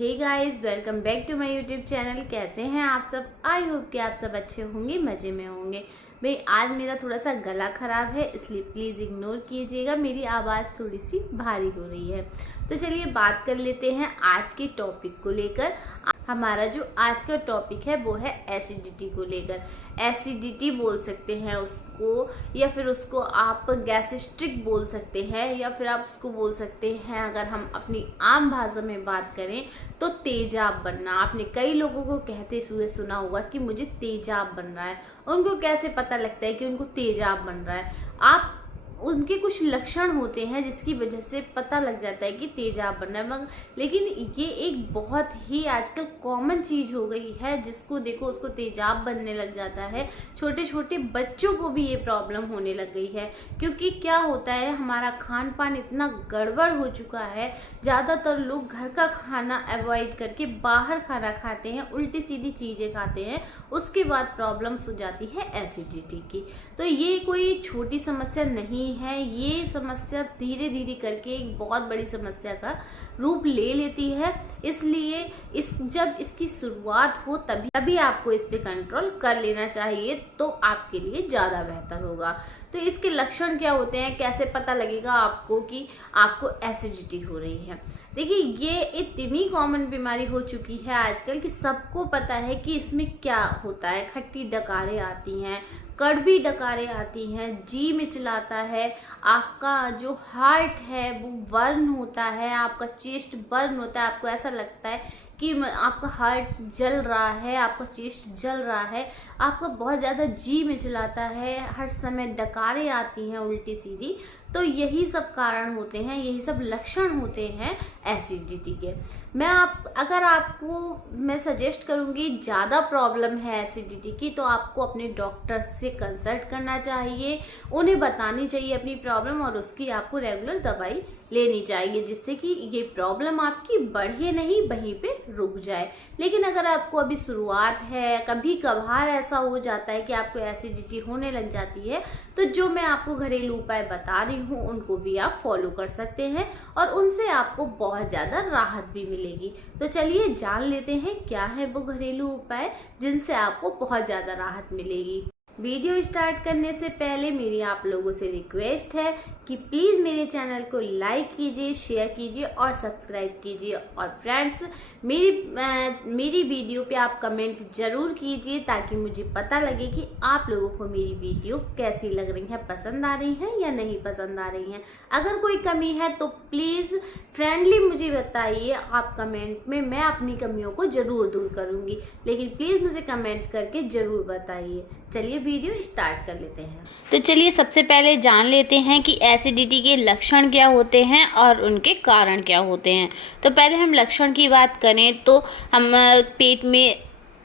Hey guys, welcome back to my YouTube channel. कैसे हैं आप सब? आई होप कि आप सब अच्छे होंगे, मज़े में होंगे। भाई आज मेरा थोड़ा सा गला ख़राब है, इसलिए प्लीज़ इग्नोर कीजिएगा, मेरी आवाज़ थोड़ी सी भारी हो रही है। तो चलिए बात कर लेते हैं आज के टॉपिक को लेकर। हमारा जो आज का टॉपिक है वो है एसिडिटी को लेकर। एसिडिटी बोल सकते हैं उसको, या फिर उसको आप गैस्ट्रिक बोल सकते हैं, या फिर आप उसको बोल सकते हैं, अगर हम अपनी आम भाषा में बात करें तो तेजाब बनना। आपने कई लोगों को कहते हुए सुना होगा कि मुझे तेजाब बन रहा है। उनको कैसे पता लगता है कि उनको तेजाब बन रहा है? आप उनके कुछ लक्षण होते हैं जिसकी वजह से पता लग जाता है कि तेजाब बन रहा है। लेकिन ये एक बहुत ही आजकल कॉमन चीज़ हो गई है, जिसको देखो उसको तेजाब बनने लग जाता है। छोटे छोटे बच्चों को भी ये प्रॉब्लम होने लग गई है, क्योंकि क्या होता है, हमारा खान पान इतना गड़बड़ हो चुका है। ज़्यादातर लोग घर का खाना अवॉइड करके बाहर खाना खाते हैं, उल्टी सीधी चीज़ें खाते हैं। उसके बाद प्रॉब्लम्स हो जाती है एसिडिटी की। तो ये कोई छोटी समस्या नहीं है, ये समस्या धीरे धीरे करके एक बहुत बड़ी समस्या का रूप ले लेती है। इसलिए जब इसकी शुरुआत हो तभी आपको इस पे कंट्रोल कर लेना चाहिए, तो आपके लिए ज़्यादा बेहतर होगा। तो इसके लक्षण क्या होते हैं, कैसे पता लगेगा आपको कि आपको एसिडिटी हो रही है? देखिए, ये इतनी कॉमन बीमारी हो चुकी है आजकल कि सबको पता है कि इसमें क्या होता है। खट्टी डकारें आती हैं, कड़वी डकारें आती हैं, जी मिचलाता है, आपका जो हार्ट है वो बर्न होता है, आपका चेस्ट बर्न होता है। आपको ऐसा लगता है कि आपका हार्ट जल रहा है, आपका चेस्ट जल रहा है, आपका बहुत ज़्यादा जी मिचलाता है, हर समय डकारें आती हैं उल्टी सीधी। तो यही सब कारण होते हैं, यही सब लक्षण होते हैं एसिडिटी के। अगर आपको मैं सजेस्ट करूँगी, ज़्यादा प्रॉब्लम है एसिडिटी की, तो आपको अपने डॉक्टर से कंसल्ट करना चाहिए, उन्हें बतानी चाहिए अपनी प्रॉब्लम, और उसकी आपको रेगुलर दवाई लेनी चाहिए, जिससे कि ये प्रॉब्लम आपकी बढ़े नहीं, वहीं पे रुक जाए। लेकिन अगर आपको अभी शुरुआत है, कभी कभार ऐसा हो जाता है कि आपको एसिडिटी होने लग जाती है, तो जो मैं आपको घरेलू उपाय बता रही हूँ उनको भी आप फॉलो कर सकते हैं, और उनसे आपको बहुत ज़्यादा राहत भी मिलेगी। तो चलिए जान लेते हैं क्या है वो घरेलू उपाय जिनसे आपको बहुत ज़्यादा राहत मिलेगी। वीडियो स्टार्ट करने से पहले मेरी आप लोगों से रिक्वेस्ट है कि प्लीज़ मेरे चैनल को लाइक कीजिए, शेयर कीजिए और सब्सक्राइब कीजिए। और फ्रेंड्स, मेरी वीडियो पे आप कमेंट ज़रूर कीजिए, ताकि मुझे पता लगे कि आप लोगों को मेरी वीडियो कैसी लग रही है, पसंद आ रही है या नहीं पसंद आ रही हैं। अगर कोई कमी है तो प्लीज़ फ्रेंडली मुझे बताइए आप कमेंट में, मैं अपनी कमियों को ज़रूर दूर करूँगी, लेकिन प्लीज़ मुझे कमेंट करके ज़रूर बताइए। चलिए वीडियो स्टार्ट कर लेते हैं। तो चलिए सबसे पहले जान लेते हैं कि एसिडिटी के लक्षण क्या होते हैं और उनके कारण क्या होते हैं। तो पहले हम लक्षण की बात करें तो हम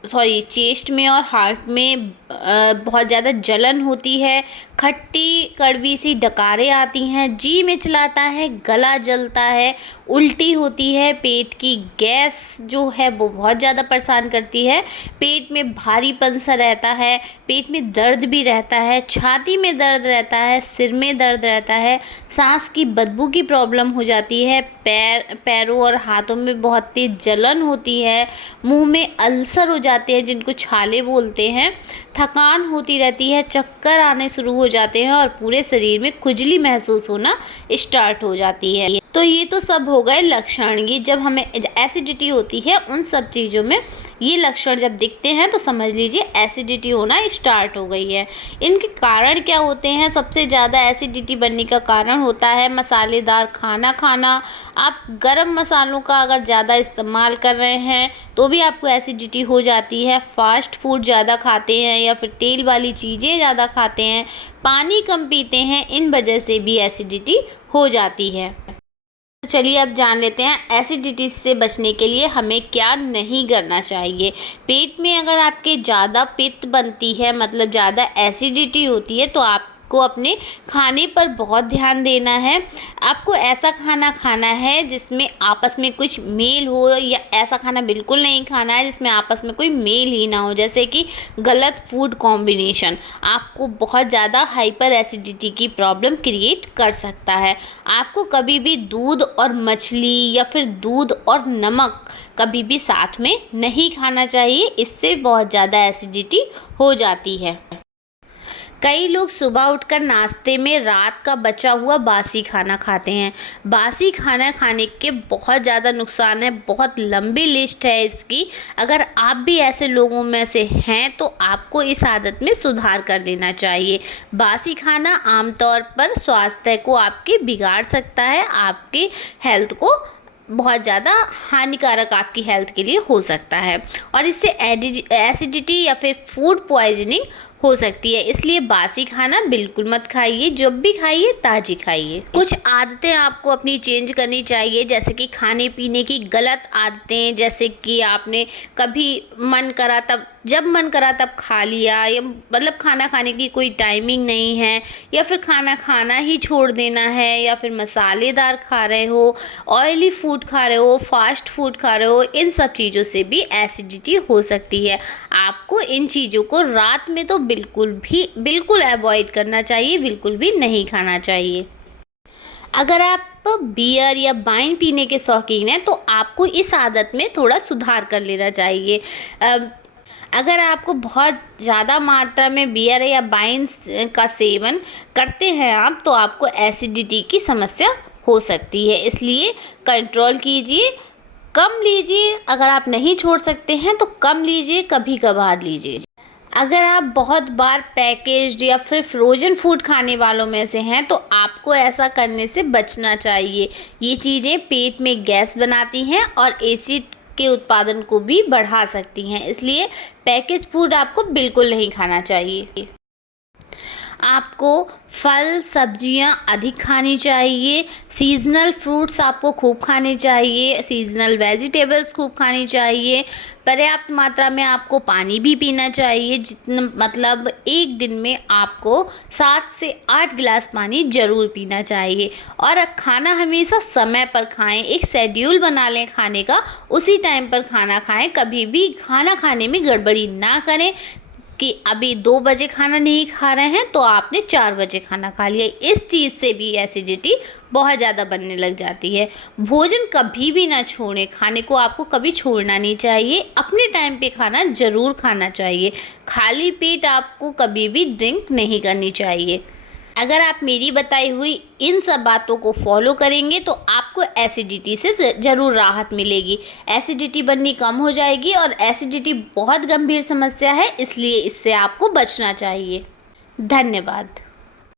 चेस्ट में और हार्ट में बहुत ज़्यादा जलन होती है, खट्टी कड़वी सी डकारें आती हैं, जी मिचलाता है, गला जलता है, उल्टी होती है, पेट की गैस जो है वो बहुत ज़्यादा परेशान करती है, पेट में भारीपन सा रहता है, पेट में दर्द भी रहता है, छाती में दर्द रहता है, सिर में दर्द रहता है, सांस की बदबू की प्रॉब्लम हो जाती है, पैरों और हाथों में बहुत तेज जलन होती है, मुंह में अल्सर हो जाते हैं जिनको छाले बोलते हैं, थकान होती रहती है, चक्कर आने शुरू हो जाते हैं और पूरे शरीर में खुजली महसूस होना स्टार्ट हो जाती है। तो ये तो सब हो गए लक्षण। ये जब हमें एसिडिटी होती है, उन सब चीज़ों में ये लक्षण जब दिखते हैं तो समझ लीजिए एसिडिटी होना स्टार्ट हो गई है। इनके कारण क्या होते हैं? सबसे ज़्यादा एसिडिटी बनने का कारण होता है मसालेदार खाना खाना। आप गरम मसालों का अगर ज़्यादा इस्तेमाल कर रहे हैं तो भी आपको एसिडिटी हो जाती है। फास्ट फूड ज़्यादा खाते हैं या फिर तेल वाली चीज़ें ज़्यादा खाते हैं, पानी कम पीते हैं, इन वजह से भी एसिडिटी हो जाती है। तो चलिए अब जान लेते हैं एसिडिटी से बचने के लिए हमें क्या नहीं करना चाहिए। पेट में अगर आपके ज़्यादा पित्त बनती है, मतलब ज़्यादा एसिडिटी होती है, तो आपको अपने खाने पर बहुत ध्यान देना है। आपको ऐसा खाना खाना है जिसमें आपस में कुछ मेल हो, या ऐसा खाना बिल्कुल नहीं खाना है जिसमें आपस में कोई मेल ही ना हो, जैसे कि गलत फूड कॉम्बिनेशन आपको बहुत ज़्यादा हाइपर एसिडिटी की प्रॉब्लम क्रिएट कर सकता है। आपको कभी भी दूध और मछली या फिर दूध और नमक कभी भी साथ में नहीं खाना चाहिए, इससे बहुत ज़्यादा एसिडिटी हो जाती है। कई लोग सुबह उठकर नाश्ते में रात का बचा हुआ बासी खाना खाते हैं। बासी खाना खाने के बहुत ज़्यादा नुकसान है, बहुत लंबी लिस्ट है इसकी। अगर आप भी ऐसे लोगों में से हैं तो आपको इस आदत में सुधार कर लेना चाहिए। बासी खाना आमतौर पर स्वास्थ्य को आपके बिगाड़ सकता है, आपके हेल्थ को बहुत ज़्यादा हानिकारक आपकी हेल्थ के लिए हो सकता है और इससे एसिडिटी या फिर फूड पॉइजनिंग हो सकती है। इसलिए बासी खाना बिल्कुल मत खाइए, जब भी खाइए ताज़ी खाइए। कुछ आदतें आपको अपनी चेंज करनी चाहिए, जैसे कि खाने पीने की गलत आदतें, जैसे कि आपने कभी मन करा तब, जब मन करा तब खा लिया, या मतलब खाना खाने की कोई टाइमिंग नहीं है, या फिर खाना खाना ही छोड़ देना है, या फिर मसालेदार खा रहे हो, ऑयली फूड खा रहे हो, फास्ट फूड खा रहे हो। इन सब चीज़ों से भी एसिडिटी हो सकती है। आपको इन चीज़ों को रात में तो बिल्कुल अवॉइड करना चाहिए, बिल्कुल भी नहीं खाना चाहिए। अगर आप बियर या वाइन पीने के शौकीन हैं तो आपको इस आदत में थोड़ा सुधार कर लेना चाहिए। अगर आपको बहुत ज़्यादा मात्रा में बियर या वाइन का सेवन करते हैं आप, तो आपको एसिडिटी की समस्या हो सकती है। इसलिए कंट्रोल कीजिए, कम लीजिए। अगर आप नहीं छोड़ सकते हैं तो कम लीजिए, कभी कभार लीजिए। अगर आप बहुत बार पैकेज्ड या फिर फ्रोज़न फूड खाने वालों में से हैं तो आपको ऐसा करने से बचना चाहिए। ये चीज़ें पेट में गैस बनाती हैं और एसिड के उत्पादन को भी बढ़ा सकती हैं, इसलिए पैकेज फूड आपको बिल्कुल नहीं खाना चाहिए। आपको फल सब्जियां अधिक खानी चाहिए, सीज़नल फ्रूट्स आपको खूब खाने चाहिए, सीज़नल वेजिटेबल्स खूब खानी चाहिए। पर्याप्त मात्रा में आपको पानी भी पीना चाहिए, जितना मतलब एक दिन में आपको 7 से 8 गिलास पानी ज़रूर पीना चाहिए। और खाना हमेशा समय पर खाएं, एक शेड्यूल बना लें खाने का, उसी टाइम पर खाना खाएं। कभी भी खाना खाने में गड़बड़ी ना करें कि अभी 2 बजे खाना नहीं खा रहे हैं तो आपने 4 बजे खाना खा लिया। इस चीज़ से भी एसिडिटी बहुत ज़्यादा बनने लग जाती है। भोजन कभी भी ना छोड़ें, खाने को आपको कभी छोड़ना नहीं चाहिए। अपने टाइम पे खाना ज़रूर खाना चाहिए। खाली पेट आपको कभी भी ड्रिंक नहीं करनी चाहिए। अगर आप मेरी बताई हुई इन सब बातों को फॉलो करेंगे तो आपको एसिडिटी से ज़रूर राहत मिलेगी। एसिडिटी बननी कम हो जाएगी और एसिडिटी बहुत गंभीर समस्या है, इसलिए इससे आपको बचना चाहिए। धन्यवाद।